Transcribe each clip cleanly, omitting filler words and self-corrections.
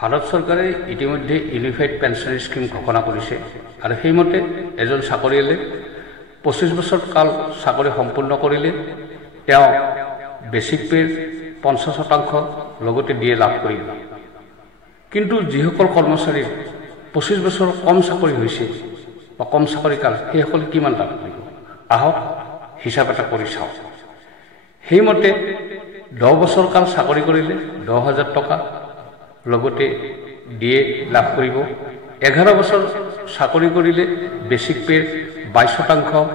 ভাৰত চৰকাৰে ইতিমধ্যে unified pension scheme ঘোষণা কৰিছে আৰু সেইমতে এজন চাকৰিয়ালে 25 বছৰ কাল চাকৰি সম্পূৰ্ণ কৰিলে তেওঁ বেচিক পেৰ 50% লগতে দিয়ে লাভ কৰিব। কিন্তু যিসকল কৰ্মচাৰীৰ 25 বছৰ কম চাকৰি হৈছে বা কম চাকৰি কাল সেইসকলে কিমান লাভ কৰিব আহক হিচাপ এটা কৰি চাওঁ। সেইমতে 10 বছৰ কাল চাকৰি কৰিলে 10,000 টকা লগতে দিয়ে লাভ কৰিব। 11 বছৰ চাকৰি কৰিলে বেচিক পেৰ 22%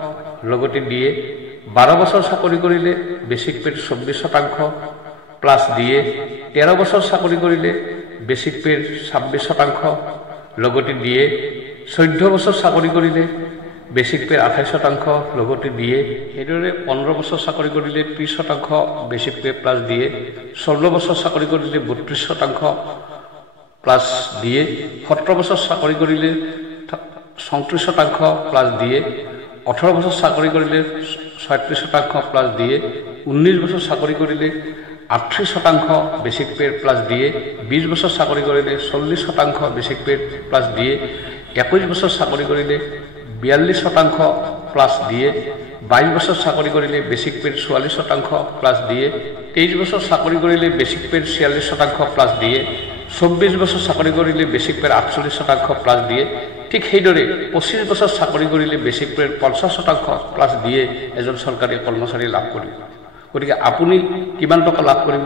লগতে দিয়ে। 12 বছৰ চাকৰি কৰিলে বেচিক পেৰ 24% প্লাছ দিয়ে। 13 বছৰ চাকৰি কৰিলে বেচিক পেৰ 26% লগতে দিয়ে। 14 বছৰ চাকৰি কৰিলে বেচিক পেৰ 28% লগতে দিয়ে। সেইদৰে 15 বছৰ চাকৰি কৰিলে 30% বেচিক পে প্লাছ দিয়ে। 16 বছৰ চাকৰি কৰিলে 32% প্লাছ দিয়ে। 17 বছৰ চাকৰি কৰিলে 34% প্লাছ দিয়ে। 18 বছৰ চাকৰি কৰিলে 36% প্লাছ দিয়ে। 19 বছৰ চাকৰি কৰিলে 38% বেচিক পে প্লাছ দিয়ে। 20 বছৰ চাকৰি কৰিলে 40% বেচিক পে প্লাছ দিয়ে। 21 বছৰ চাকৰি কৰিলে 42% প্লাছ দিয়ে। 22 বছৰ চাকৰি কৰিলে বেচিক পে 44% প্লাছ দিয়ে। 23 বছৰ চাকৰি কৰিলে বেচিক পে 46% প্লাছ দিয়ে। 24 বছৰ চাকৰি কৰিলে বেচিক পে 48% প্লাছ দিয়ে। ঠিক সেইদৰে 25 বছৰ চাকৰি কৰিলে বেচিক পে 50% প্লাছ দিয়ে এজন চৰকাৰী কৰ্মচাৰী লাভ কৰিব। গতিকে আপুনি কিমান টকা লাভ কৰিব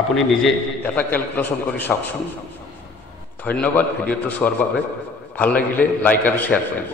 আপুনি নিজে এটা কেলকুলেশ্যন কৰি চাওকচোন। ধন্যবাদ ভিডিঅ'টো চোৱাৰ বাবে। ভাল লাগিলে লাইক আৰু শ্বেয়াৰ কৰিব।